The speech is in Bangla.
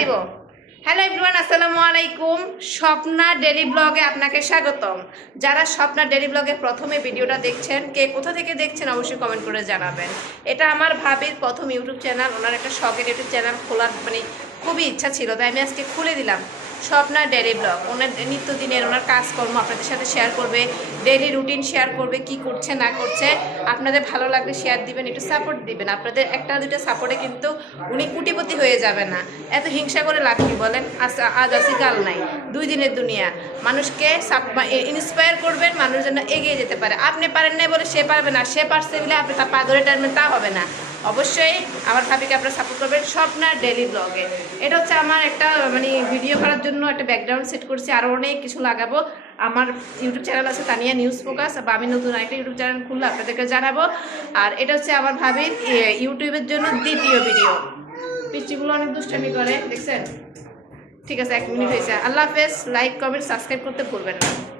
দিব। হ্যালো এভরিওয়ান, আসসালামু আলাইকুম। স্বপ্না ডেলি ব্লগে আপনাকে স্বাগতম। যারা স্বপ্না ডেলি ব্লগে প্রথমে ভিডিওটা দেখছেন, কে কোথা থেকে দেখছেন অবশ্যই কমেন্ট করে জানাবেন। এটা আমার ভাবির প্রথম ইউটিউব চ্যানেল। ওনার একটা শখের ইউটিউব চ্যানেল খোলার খুবই ইচ্ছা ছিল, তাই আমি আজকে খুলে দিলাম স্বপ্না ডেলি ব্লগ। ওনার নিত্যদিনের ওনার কাজকর্ম আপনাদের সাথে শেয়ার করবে, ডেইলি রুটিন শেয়ার করবে, কি করছে না করছে। আপনাদের ভালো লাগলে শেয়ার দিবেন, একটু সাপোর্ট দিবেন। আপনাদের একটা দুটো সাপোর্টে কিন্তু উনি কোটিপতি হয়ে যাবে না। এত হিংসা করে লাভ কি বলেন? আজ আসি কাল নাই, 2 দিনের দুনিয়া। মানুষকে ইন্সপায়ার করবেন, মানুষ যেন এগিয়ে যেতে পারে। আপনি পারেন না বলে সে পারবে না, সে পারছে বলে আপনি তার পা ধরে টানবেন, তা হবে না। অবশ্যই আমার ভাবিকে আপনারা সাপোর্ট করবেন স্বপ্নার ডেলি ব্লগে। এটা হচ্ছে আমার একটা ভিডিও করার জন্য একটা ব্যাকগ্রাউন্ড সেট করছি, আরও অনেক কিছু লাগাবো। আমার ইউটিউব চ্যানেল আছে তানিয়া নিউজ ফোকাস, বা আমি নতুন একটা ইউটিউব চ্যানেল খুললে আপনাদেরকে জানাবো। আর এটা হচ্ছে আমার ভাবির ইউটিউবের জন্য দ্বিতীয় ভিডিও। পিচিগুলো অনেক দুষ্টামি করে, দেখছেন? ঠিক আছে, 1 মিনিট হয়েছে। আল্লাহ হাফেজ। লাইক কমেন্ট সাবস্ক্রাইব করতে ভুলবেন না।